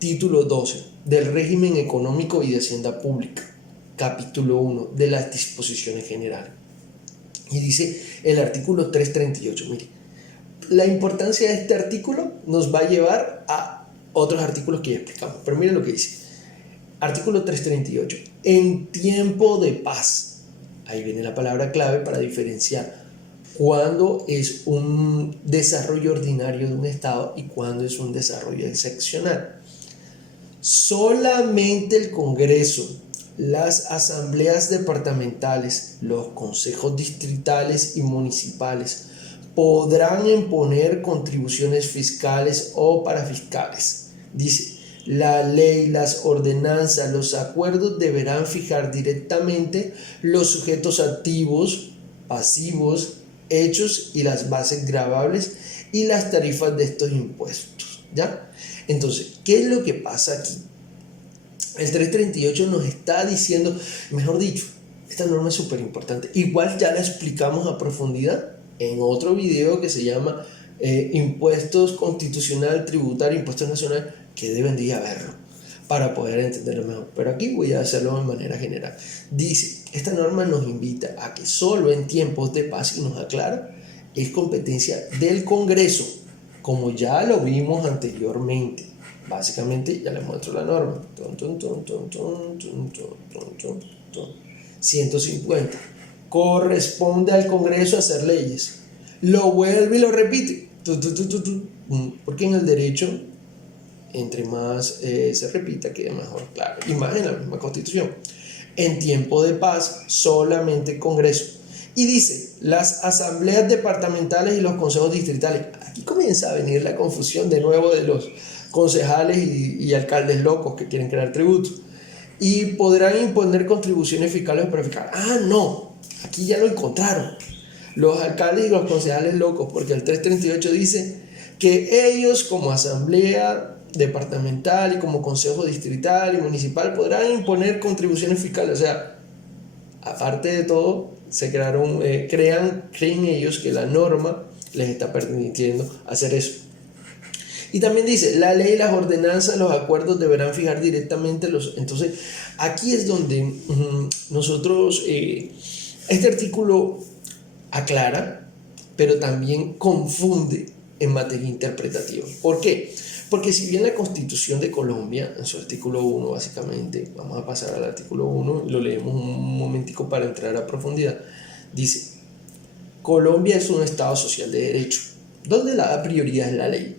título 12, del régimen económico y de hacienda pública. Capítulo 1, de las disposiciones generales. Y dice el artículo 338, mire, la importancia de este artículo nos va a llevar a otros artículos que ya explicamos. Pero mire lo que dice. Artículo 338. En tiempo de paz. Ahí viene la palabra clave para diferenciar cuándo es un desarrollo ordinario de un Estado y cuándo es un desarrollo excepcional. Solamente el Congreso, las asambleas departamentales, los consejos distritales y municipales podrán imponer contribuciones fiscales o parafiscales. Dice, la ley, las ordenanzas, los acuerdos deberán fijar directamente los sujetos activos, pasivos, hechos y las bases gravables y las tarifas de estos impuestos. ¿Ya? Entonces, ¿qué es lo que pasa aquí? El 338 nos está diciendo, mejor dicho, esta norma es súper importante. Igual ya la explicamos a profundidad en otro video que se llama Impuestos Constitucional, Tributario, Impuestos Nacional, que deben de ir a verlo para poder entenderlo mejor. Pero aquí voy a hacerlo de manera general. Dice, esta norma nos invita a que solo en tiempos de paz, y nos aclara, es competencia del Congreso, como ya lo vimos anteriormente. Básicamente, ya les muestro la norma. 150. Corresponde al Congreso hacer leyes. Lo vuelve y lo repite. Porque en el derecho, entre más se repita, queda mejor claro. Y más en la misma Constitución. En tiempo de paz, solamente el Congreso. Y dice, las asambleas departamentales y los consejos distritales. Aquí comienza a venir la confusión de nuevo de los concejales y alcaldes locos que quieren crear tributos. Y podrán imponer contribuciones fiscales para fiscal. Ah, no, aquí ya lo encontraron. Los alcaldes y los concejales locos, porque el 338 dice que ellos como asamblea departamental y como consejo distrital y municipal podrán imponer contribuciones fiscales. O sea, aparte de todo, creen ellos que la norma les está permitiendo hacer eso. Y también dice, la ley, las ordenanzas, los acuerdos deberán fijar directamente los... Entonces, aquí es donde nosotros, este artículo aclara, pero también confunde en materia interpretativa. ¿Por qué? Porque si bien la Constitución de Colombia, en su artículo 1 básicamente, vamos a pasar al artículo 1, lo leemos un momentico para entrar a profundidad, dice, Colombia es un Estado social de derecho, donde la prioridad es la ley,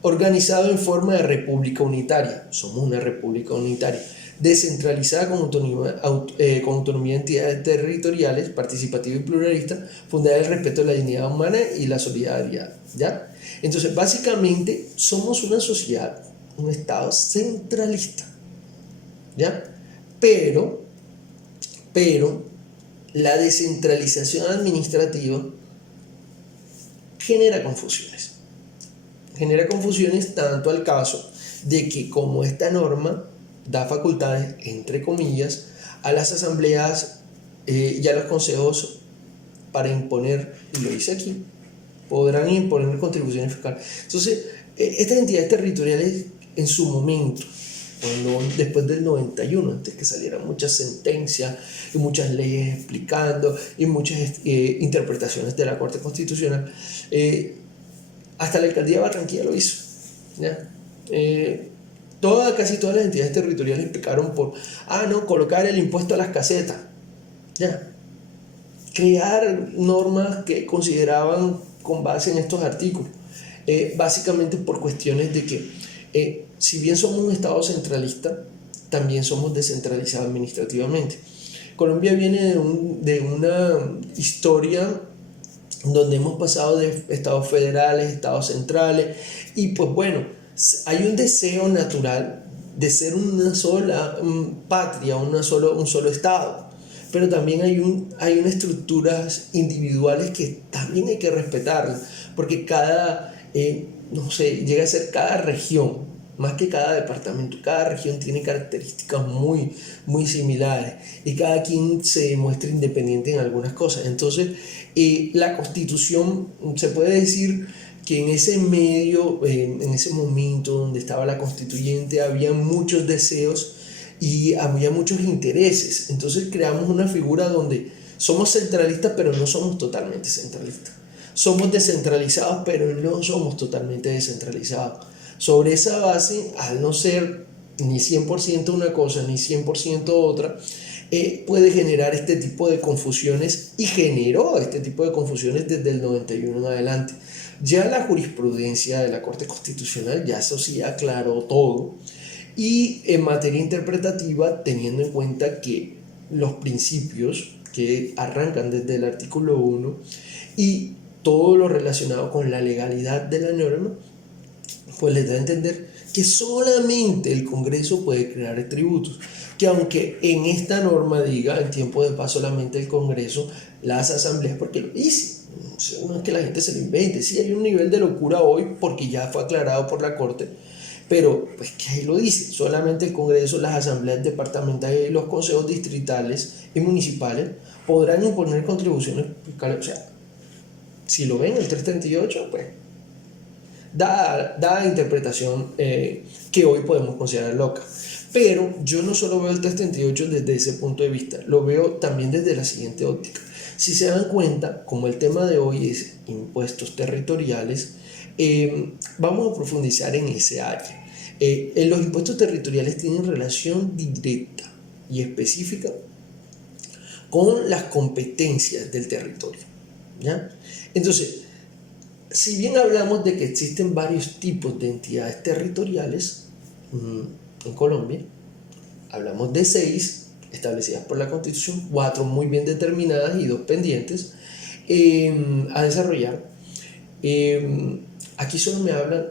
organizado en forma de república unitaria, somos una república unitaria, descentralizada con autonomía de entidades territoriales, participativa y pluralista, fundada en el respeto de la dignidad humana y la solidaridad, ¿ya? Entonces, básicamente, somos una sociedad, un Estado centralista, ¿ya? Pero, la descentralización administrativa genera confusiones. Genera confusiones tanto al caso de que como esta norma da facultades, entre comillas, a las asambleas y a los consejos para imponer, y lo dice aquí, podrán imponer contribuciones fiscales. Entonces, estas entidades territoriales en su momento, después del 91, antes que salieran muchas sentencias y muchas leyes explicando y muchas interpretaciones de la Corte Constitucional, hasta la alcaldía de Barranquilla lo hizo, ¿ya? Casi todas las entidades territoriales pecaron por, colocar el impuesto a las casetas, ¿ya? Crear normas que consideraban con base en estos artículos, básicamente por cuestiones de que, si bien somos un Estado centralista, también somos descentralizados administrativamente. Colombia viene de una historia donde hemos pasado de estados federales, estados centrales, y pues bueno, hay un deseo natural de ser una sola patria, un solo estado, pero también hay unas estructuras individuales que también hay que respetarlas, porque llega a ser cada región, más que cada departamento, cada región tiene características muy, muy similares y cada quien se muestra independiente en algunas cosas. Entonces, la Constitución, se puede decir que en ese medio, en ese momento donde estaba la constituyente, había muchos deseos y había muchos intereses. Entonces creamos una figura donde somos centralistas, pero no somos totalmente centralistas. Somos descentralizados, pero no somos totalmente descentralizados. Sobre esa base, al no ser ni 100% una cosa ni 100% otra, puede generar este tipo de confusiones, y generó este tipo de confusiones desde el 91 en adelante. Ya la jurisprudencia de la Corte Constitucional ya eso sí aclaró todo, y en materia interpretativa, teniendo en cuenta que los principios que arrancan desde el artículo 1 y todo lo relacionado con la legalidad de la norma, pues les da a entender que solamente el Congreso puede crear tributos, que aunque en esta norma diga en tiempo de paz solamente el Congreso, las asambleas, porque lo dice, no es que la gente se lo invente, sí hay un nivel de locura hoy porque ya fue aclarado por la Corte, pero pues que ahí lo dice, solamente el Congreso, las asambleas departamentales y los consejos distritales y municipales podrán imponer contribuciones fiscales. O sea, si lo ven el 338, pues da interpretación que hoy podemos considerar loca. Pero yo no solo veo el 338 desde ese punto de vista, lo veo también desde la siguiente óptica. Si se dan cuenta, como el tema de hoy es impuestos territoriales, vamos a profundizar en ese área. Los impuestos territoriales tienen relación directa y específica con las competencias del territorio, ¿ya? Entonces, si bien hablamos de que existen varios tipos de entidades territoriales en Colombia, hablamos de 6 establecidas por la Constitución, 4 muy bien determinadas y 2 pendientes a desarrollar. Aquí solo me hablan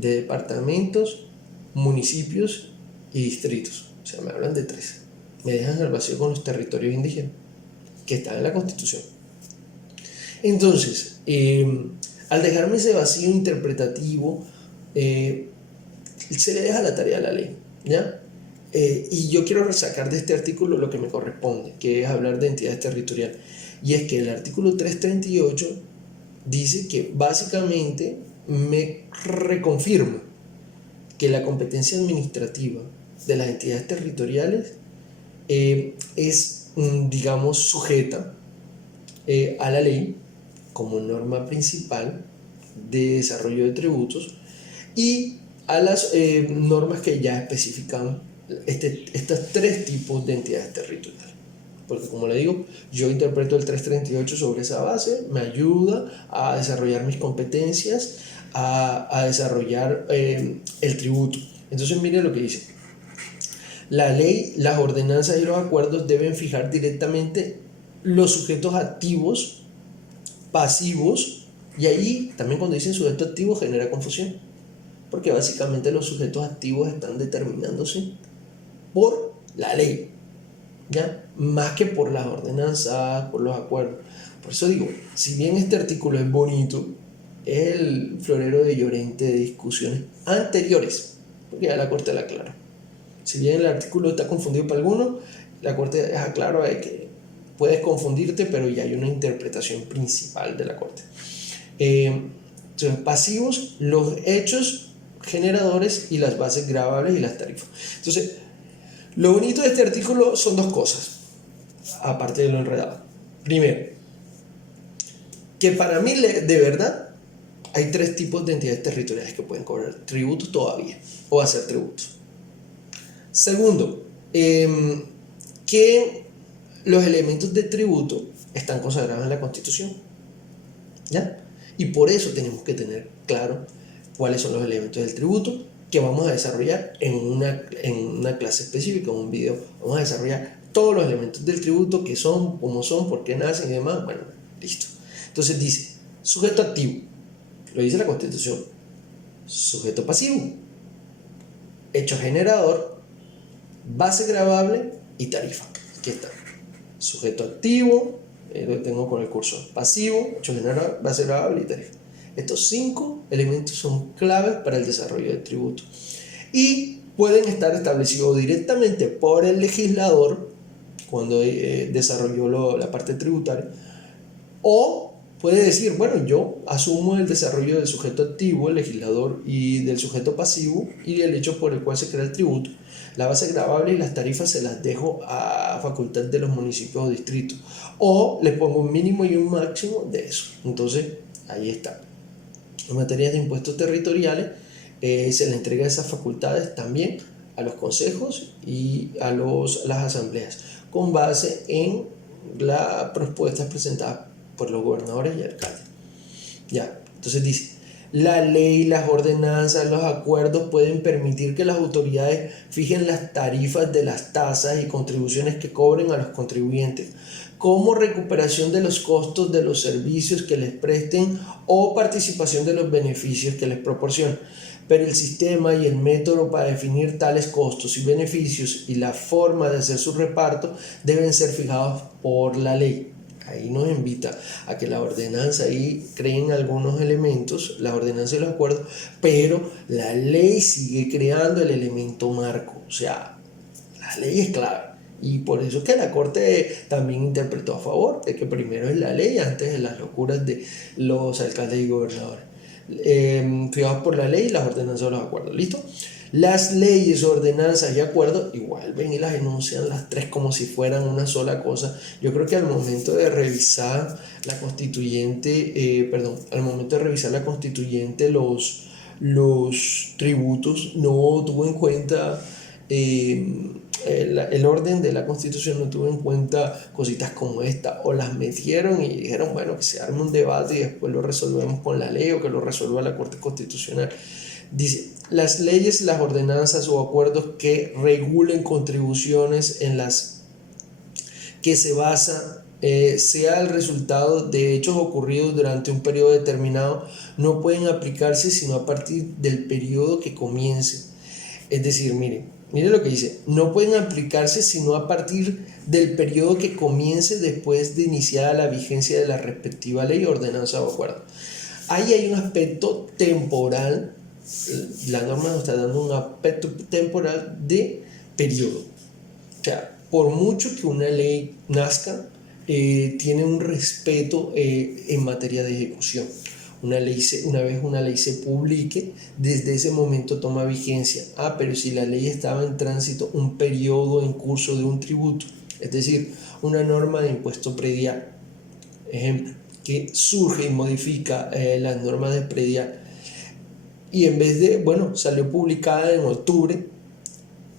de departamentos, municipios y distritos, o sea, me hablan de 3. Me dejan al vacío con los territorios indígenas que están en la Constitución. Entonces, al dejarme ese vacío interpretativo, se le deja la tarea a la ley, ¿ya? Y yo quiero resacar de este artículo lo que me corresponde, que es hablar de entidades territoriales. Y es que el artículo 338 dice que básicamente me reconfirma que la competencia administrativa de las entidades territoriales es, digamos, sujeta a la ley como norma principal de desarrollo de tributos y a las normas que ya especifican estos tres tipos de entidades territoriales. Porque como le digo, yo interpreto el 338 sobre esa base, me ayuda a desarrollar mis competencias, a desarrollar el tributo. Entonces mire lo que dice. La ley, las ordenanzas y los acuerdos deben fijar directamente los sujetos activos, pasivos, y ahí también cuando dicen sujeto activo genera confusión, porque básicamente los sujetos activos están determinándose por la ley, ¿ya? Más que por las ordenanzas, por los acuerdos. Por eso digo, si bien este artículo es bonito, es el florero de Llorente de discusiones anteriores, porque ya la Corte la aclara. Si bien el artículo está confundido para algunos, la Corte deja claro que puedes confundirte, pero ya hay una interpretación principal de la Corte. Entonces, pasivos, los hechos generadores y las bases gravables y las tarifas. Entonces, lo bonito de este artículo son dos cosas, aparte de lo enredado. Primero, que para mí de verdad hay tres tipos de entidades territoriales que pueden cobrar tributos todavía o hacer tributos. Segundo, que los elementos de tributo están consagrados en la Constitución, ¿ya? Y por eso tenemos que tener claro cuáles son los elementos del tributo que vamos a desarrollar en una clase específica, en un video. Vamos a desarrollar todos los elementos del tributo, qué son, cómo son, por qué nacen y demás. Bueno, listo. Entonces dice, sujeto activo, lo dice la Constitución. Sujeto pasivo, hecho generador, base gravable y tarifa. Aquí está. Sujeto activo, lo tengo con el curso. Pasivo, hecho generador, base gravable y tarifa. Estos 5 elementos son claves para el desarrollo del tributo y pueden estar establecidos directamente por el legislador cuando desarrolló la parte tributaria, o puede decir, bueno, yo asumo el desarrollo del sujeto activo, el legislador, y del sujeto pasivo y del hecho por el cual se crea el tributo. La base gravable y las tarifas se las dejo a facultad de los municipios o distritos, o les pongo un mínimo y un máximo de eso. Entonces, ahí está. En materia de impuestos territoriales, se le entrega esas facultades también a los consejos y a las asambleas, con base en las propuestas presentadas por los gobernadores y alcaldes. Ya, entonces dice, la ley, las ordenanzas, los acuerdos pueden permitir que las autoridades fijen las tarifas de las tasas y contribuciones que cobren a los contribuyentes, como recuperación de los costos de los servicios que les presten o participación de los beneficios que les proporcionen. Pero el sistema y el método para definir tales costos y beneficios y la forma de hacer su reparto deben ser fijados por la ley. Ahí nos invita a que la ordenanza ahí creen algunos elementos, la ordenanza y los acuerdos, pero la ley sigue creando el elemento marco. O sea, la ley es clave. Y por eso es que la Corte también interpretó a favor de que primero es la ley antes de las locuras de los alcaldes y gobernadores. Fijados por la ley, las ordenanzas o los acuerdos. ¿Listo? Las leyes, ordenanzas y acuerdos igual ven y las enuncian las tres como si fueran una sola cosa. Yo creo que al momento de revisar la constituyente, los tributos no tuvo en cuenta el orden de la Constitución, no tuvo en cuenta cositas como esta, o las metieron y dijeron, bueno, que se arme un debate y después lo resolvemos con la ley o que lo resuelva la Corte Constitucional. Dice, las leyes, las ordenanzas o acuerdos que regulen contribuciones en las que se basa sea el resultado de hechos ocurridos durante un periodo determinado, no pueden aplicarse sino a partir del periodo que comience. Es decir, mire lo que dice, no pueden aplicarse sino a partir del periodo que comience después de iniciada la vigencia de la respectiva ley, ordenanza o acuerdo. Ahí hay un aspecto temporal, la norma nos está dando un aspecto temporal de periodo. O sea, por mucho que una ley nazca, tiene un respeto en materia de ejecución. una vez una ley se publique, desde ese momento toma vigencia. Pero si la ley estaba en tránsito un periodo en curso de un tributo, es decir, una norma de impuesto predial, ejemplo, que surge y modifica las normas de predial, y en vez de, salió publicada en octubre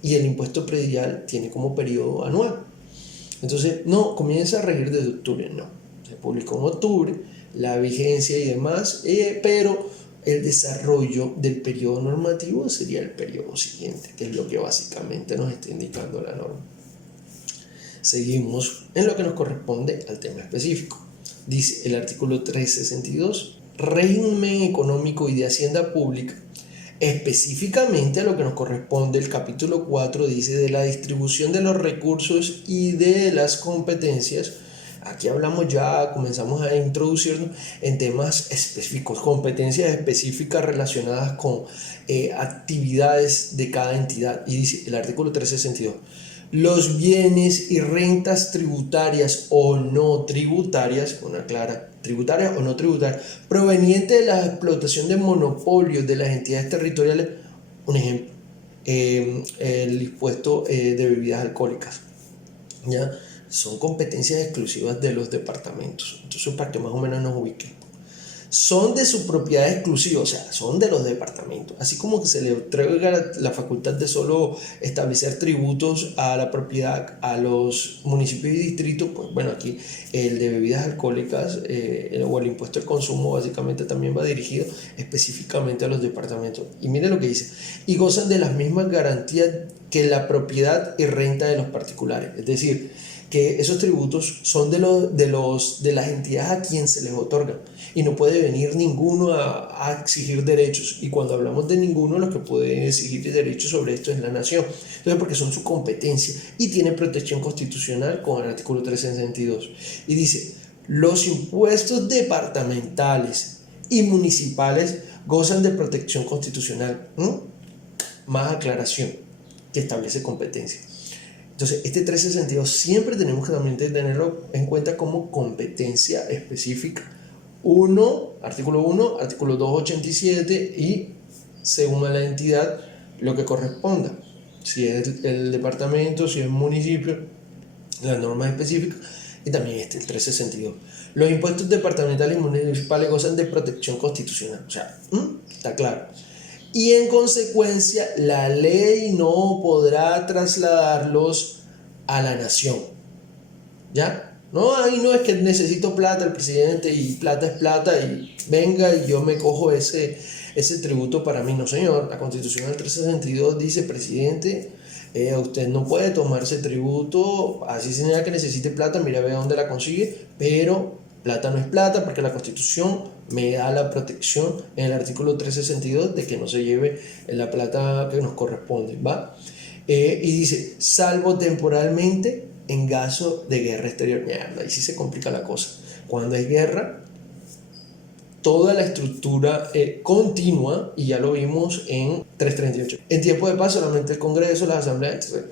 y el impuesto predial tiene como periodo anual. Entonces, no, comienza a regir desde octubre, no. Se publicó en octubre, la vigencia y demás, pero el desarrollo del periodo normativo sería el periodo siguiente, que es lo que básicamente nos está indicando la norma. Seguimos en lo que nos corresponde al tema específico. Dice el artículo 362, régimen económico y de hacienda pública. Específicamente a lo que nos corresponde el capítulo 4 dice de la distribución de los recursos y de las competencias. Aquí hablamos ya, comenzamos a introducirnos en temas específicos, competencias específicas relacionadas con actividades de cada entidad. Y dice el artículo 362, los bienes y rentas tributarias o no tributarias, una clara, tributarias o no tributarias, provenientes de la explotación de monopolios de las entidades territoriales, un ejemplo, el impuesto de bebidas alcohólicas, ¿ya? Son competencias exclusivas de los departamentos. Entonces, para que más o menos nos ubiquen, son de su propiedad exclusiva, o sea, son de los departamentos. Así como que se le otorga la facultad de solo establecer tributos a la propiedad a los municipios y distritos, pues bueno, aquí el de bebidas alcohólicas o el impuesto al consumo básicamente también va dirigido específicamente a los departamentos. Y mire lo que dice, y gozan de las mismas garantías que la propiedad y renta de los particulares. Es decir, que esos tributos son de las entidades a quien se les otorgan y no puede venir ninguno a exigir derechos, y cuando hablamos de ninguno, los que puede exigir derechos sobre esto es la nación. Entonces, porque son su competencia y tiene protección constitucional con el artículo 362, y dice, los impuestos departamentales y municipales gozan de protección constitucional. Más aclaración, que establece competencia. Entonces, este 362 siempre tenemos que también tenerlo en cuenta como competencia específica. Artículo 1, artículo 287 y según a la entidad lo que corresponda. Si es el departamento, si es el municipio, las normas específicas, y también el 362. Los impuestos departamentales y municipales gozan de protección constitucional. O sea, está claro. Y en consecuencia la ley no podrá trasladarlos a la nación. ¿Ya? No, ahí no es que necesito plata el presidente y plata es plata y venga y yo me cojo ese tributo para mí. No, señor, la Constitución del 362 dice, presidente, usted no puede tomar ese tributo, así señala que necesite plata, mira, vea dónde la consigue, pero plata no es plata porque la Constitución me da la protección en el artículo 362 de que no se lleve la plata que nos corresponde, ¿va? Y dice, salvo temporalmente en caso de guerra exterior. Mierda, ahí sí se complica la cosa. Cuando hay guerra, toda la estructura continua, y ya lo vimos en 338. En tiempo de paz solamente el Congreso, las asambleas. Entonces,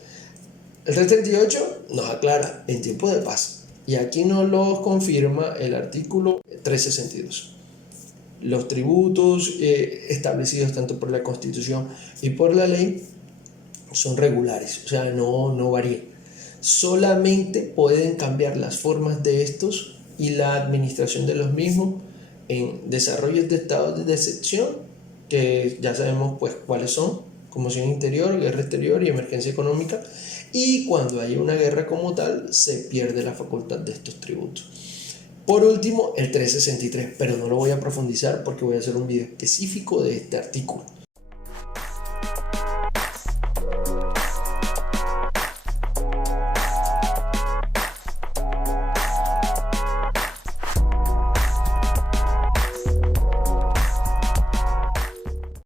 el 338 nos aclara en tiempo de paz. Y aquí nos lo confirma el artículo 362. Los tributos establecidos tanto por la Constitución y por la ley son regulares, o sea, no varían. Solamente pueden cambiar las formas de estos y la administración de los mismos en desarrollos de estados de excepción, que ya sabemos pues cuáles son: conmoción interior, guerra exterior y emergencia económica. Y cuando hay una guerra como tal, se pierde la facultad de estos tributos. Por último, el 363, pero no lo voy a profundizar porque voy a hacer un video específico de este artículo.